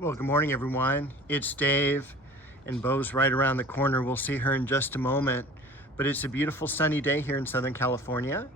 Well, good morning, everyone. It's Dave, and Bo's right around the corner. We'll see her in just a moment. But it's a beautiful sunny day here in Southern California.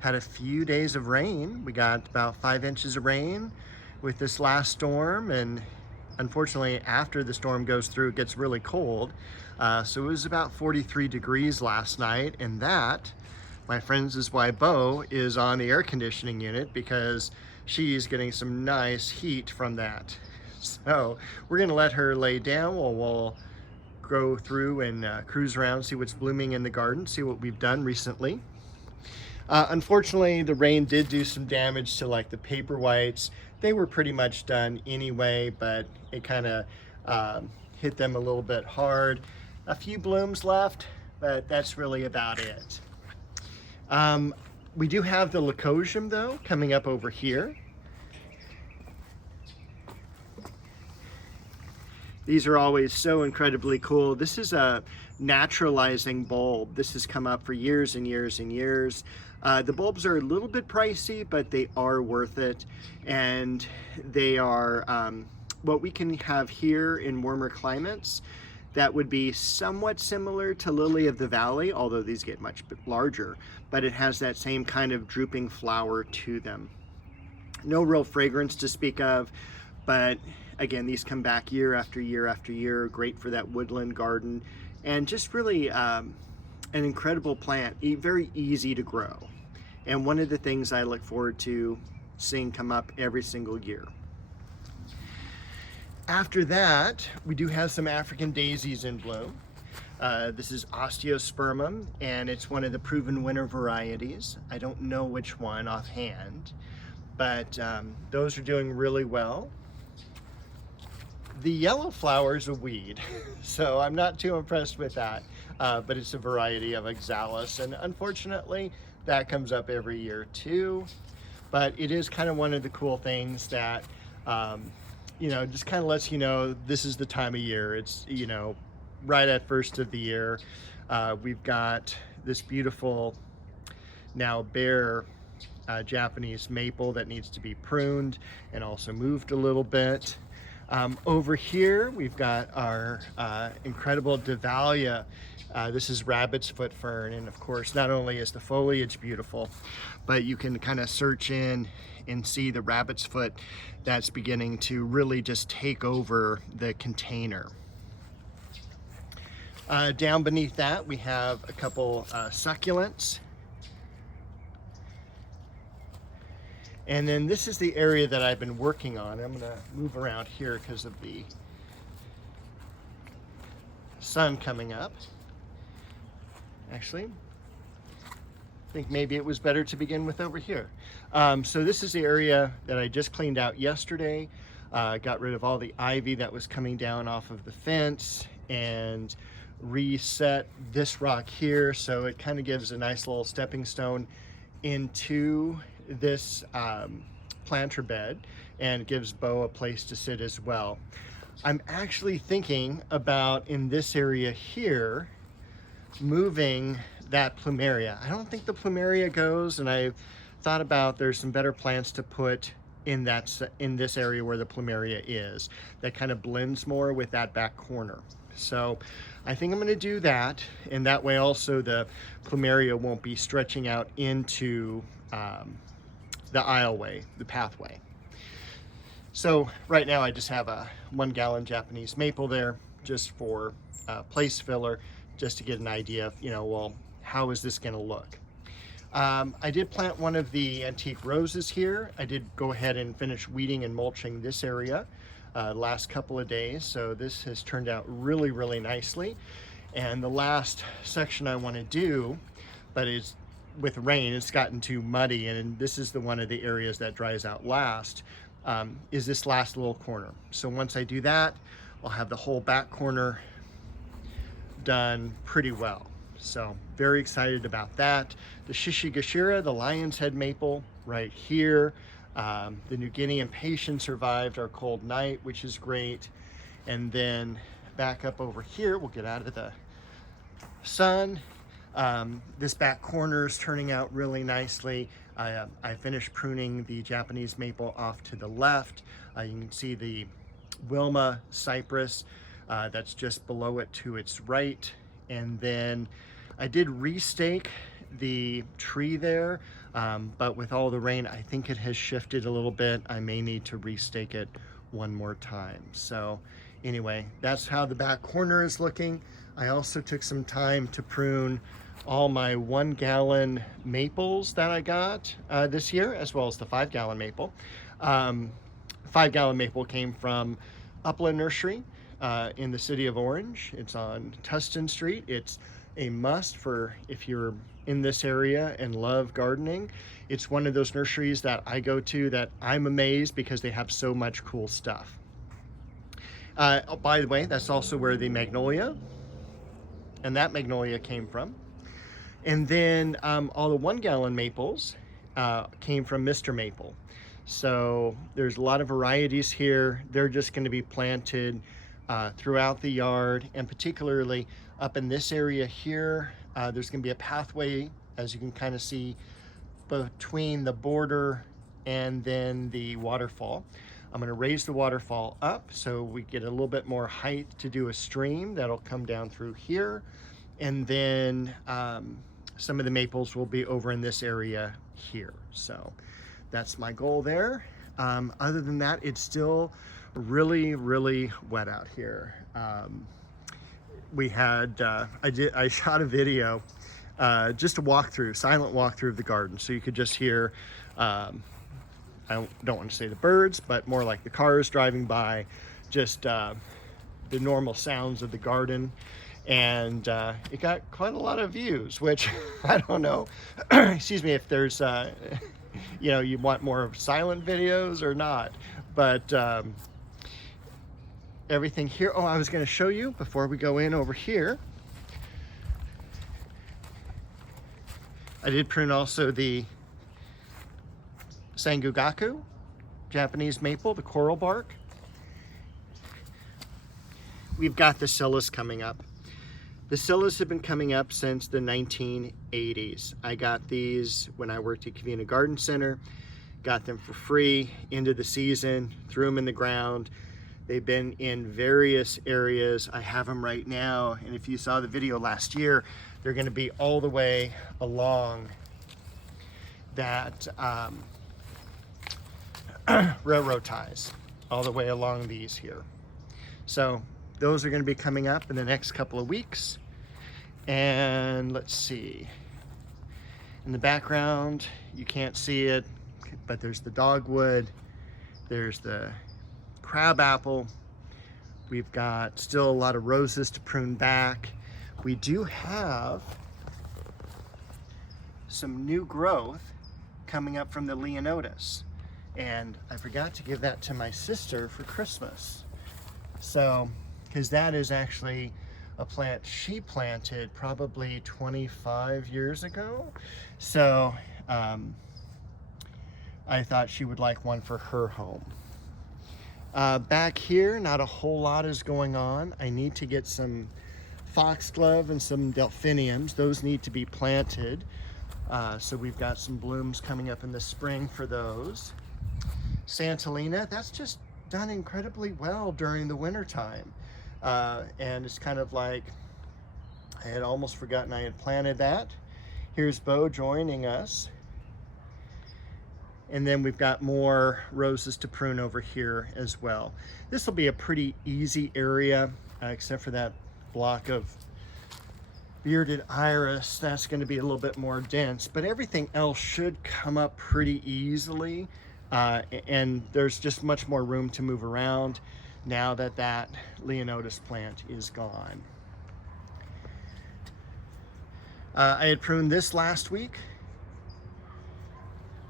Had a few days of rain. We got about 5 inches of rain with this last storm, and unfortunately, after the storm goes through, it gets really cold. So it was about 43 degrees last night, and that, my friends, is why Bo is on the air conditioning unit, because she's getting some nice heat from that. So we're gonna let her lay down while we'll go through and cruise around, see what's blooming in the garden, see what we've done recently. Unfortunately, the rain did do some damage to like the paper whites. They were pretty much done anyway, but it kind of hit them a little bit hard. A few blooms left, but that's really about it. We do have the leucosium though coming up over here. These are always so incredibly cool. This is a naturalizing bulb. This has come up for years and years and years. The bulbs are a little bit pricey, but they are worth it. And they are what we can have here in warmer climates that would be somewhat similar to lily of the valley, although these get much larger, but it has that same kind of drooping flower to them. No real fragrance to speak of, but again, these come back year after year after year, great for that woodland garden, and just really an incredible plant, very easy to grow. And one of the things I look forward to seeing come up every single year. After that, we do have some African daisies in bloom. This is osteospermum, and it's one of the proven winter varieties. I don't know which one offhand, but those are doing really well. The yellow flower is a weed, so I'm not too impressed with that, but it's a variety of oxalis, and unfortunately that comes up every year too. But it is kind of one of the cool things that just kind of lets you know this is the time of year. It's right at first of the year. We've got this beautiful now bare Japanese maple that needs to be pruned and also moved a little bit. Over here, we've got our incredible Dahlia. This is rabbit's foot fern, and of course, not only is the foliage beautiful, but you can kind of search in and see the rabbit's foot that's beginning to really just take over the container. Down beneath that, we have a couple succulents. And then this is the area that I've been working on. I'm gonna move around here because of the sun coming up. Actually, I think maybe it was better to begin with over here. So this is the area that I just cleaned out yesterday. Got rid of all the ivy that was coming down off of the fence and reset this rock here, so it kind of gives a nice little stepping stone into this planter bed and gives Bo a place to sit as well. I'm actually thinking about, in this area here, moving that plumeria. I don't think the plumeria goes, and I've thought about there's some better plants to put in this area where the plumeria is that kind of blends more with that back corner. So I think I'm going to do that, and that way also the plumeria won't be stretching out into the aisleway, the pathway. So right now I just have a 1 gallon Japanese maple there just for place filler, just to get an idea of, well, how is this going to look? I did plant one of the antique roses here. I did go ahead and finish weeding and mulching this area last couple of days, so this has turned out really, really nicely. And the last section I want to do, but it's with rain, it's gotten too muddy, and this is the one of the areas that dries out last, is this last little corner. So once I do that, I'll have the whole back corner done pretty well. So very excited about that. The Shishigashira, the lion's head maple right here. The New Guinea impatient survived our cold night, which is great. And then back up over here, we'll get out of the sun. This back corner is turning out really nicely. I finished pruning the Japanese maple off to the left. You can see the Wilma cypress that's just below it to its right. And then I did restake the tree there, but with all the rain, I think it has shifted a little bit. I may need to restake it one more time. So anyway, that's how the back corner is looking. I also took some time to prune all my 1 gallon maples that I got this year, as well as the 5 gallon maple. 5 gallon maple came from Upland Nursery in the city of Orange. It's on Tustin Street. It's a must for if you're in this area and love gardening. It's one of those nurseries that I go to that I'm amazed because they have so much cool stuff. Oh, by the way, that's also where the magnolia and that magnolia came from. And then all the 1 gallon maples came from Mr. Maple. So there's a lot of varieties here. They're just going to be planted throughout the yard, and particularly up in this area here. There's going to be a pathway, as you can kind of see, between the border and then the waterfall. I'm going to raise the waterfall up so we get a little bit more height to do a stream that'll come down through here. And then some of the maples will be over in this area here. So that's my goal there. Other than that, it's still really, really wet out here. We had, I shot a video, just a walkthrough, silent walkthrough of the garden. So you could just hear, I don't want to say the birds, but more like the cars driving by, just the normal sounds of the garden. And it got quite a lot of views, which I don't know, excuse me, if there's, you know, you want more of silent videos or not. But everything here, oh, I was going to show you before we go in over here. I did prune also the Sangugaku, Japanese maple, the coral bark. We've got the scillas coming up. The scillas have been coming up since the 1980s. I got these when I worked at Covina Garden Center, got them for free, into the season, threw them in the ground. They've been in various areas. I have them right now, and if you saw the video last year, they're gonna be all the way along that railroad ties, all the way along these here. So those are gonna be coming up in the next couple of weeks. And let's see, in the background, you can't see it, but there's the dogwood, there's the crabapple. We've got still a lot of roses to prune back. We do have some new growth coming up from the Leonotis, and I forgot to give that to my sister for Christmas. So, because that is actually a plant she planted probably 25 years ago. So I thought she would like one for her home. Back here, not a whole lot is going on. I need to get some foxglove and some delphiniums. Those need to be planted. So we've got some blooms coming up in the spring for those. Santolina, that's just done incredibly well during the winter time. And it's kind of like, I had almost forgotten I had planted that. Here's Bo joining us. And then we've got more roses to prune over here as well. This will be a pretty easy area, except for that block of bearded iris. That's going to be a little bit more dense, but everything else should come up pretty easily. And there's just much more room to move around now that that Leonotis plant is gone. I had pruned this last week.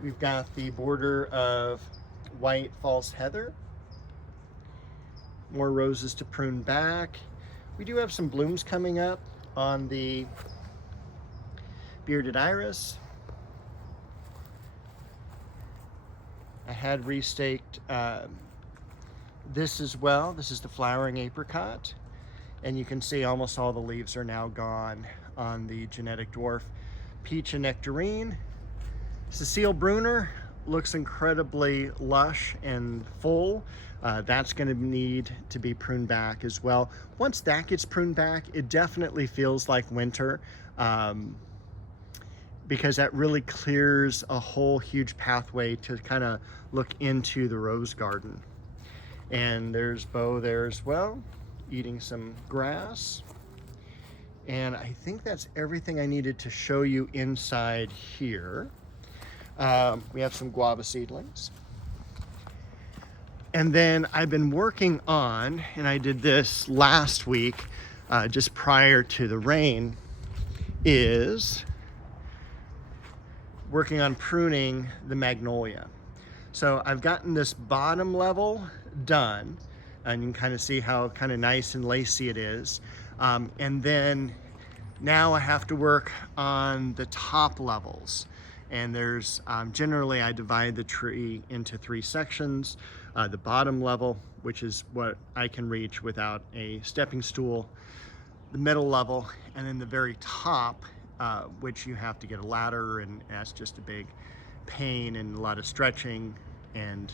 We've got the border of white false heather. More roses to prune back. We do have some blooms coming up on the bearded iris. I had restaked this as well. This is the flowering apricot. And you can see almost all the leaves are now gone on the genetic dwarf peach and nectarine. Cecile Bruner looks incredibly lush and full. That's going to need to be pruned back as well. Once that gets pruned back, it definitely feels like winter, because that really clears a whole huge pathway to kind of look into the rose garden. And there's Bo there as well, eating some grass. And I think that's everything I needed to show you inside here. We have some guava seedlings. And then I've been working on, and I did this last week, just prior to the rain, is working on pruning the magnolia. So I've gotten this bottom level done, and you can kind of see how kind of nice and lacy it is. And then now I have to work on the top levels. And there's, generally I divide the tree into 3 sections. The bottom level, which is what I can reach without a stepping stool, the middle level, and then the very top, which you have to get a ladder, and that's just a big pain and a lot of stretching. And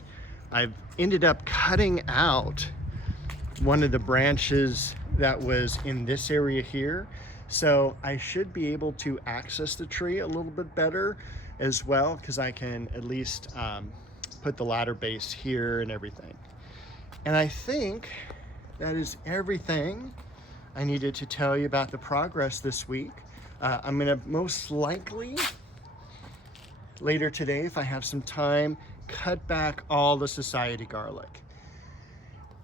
I've ended up cutting out one of the branches that was in this area here. So I should be able to access the tree a little bit better as well, because I can at least put the ladder base here and everything. And I think that is everything I needed to tell you about the progress this week. I'm gonna most likely later today, if I have some time, cut back all the society garlic.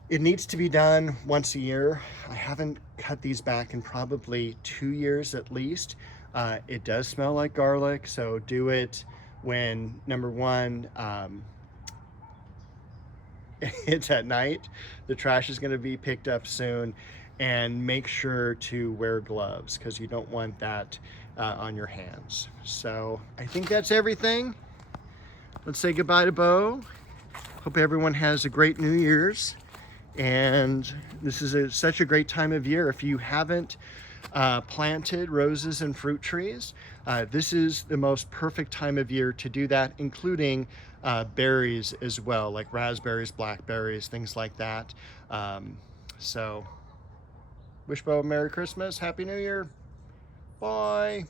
It needs to be done once a year. I haven't cut these back in probably 2 years at least. It does smell like garlic, so do it when, number one, it's at night. The trash is gonna be picked up soon, and make sure to wear gloves because you don't want that on your hands. So I think that's everything. Let's say goodbye to Bo. Hope everyone has a great New Year's. And this is such a great time of year. If you haven't planted roses and fruit trees, this is the most perfect time of year to do that, including berries as well, like raspberries, blackberries, things like that. So wish Bo a Merry Christmas, Happy New Year. Bye.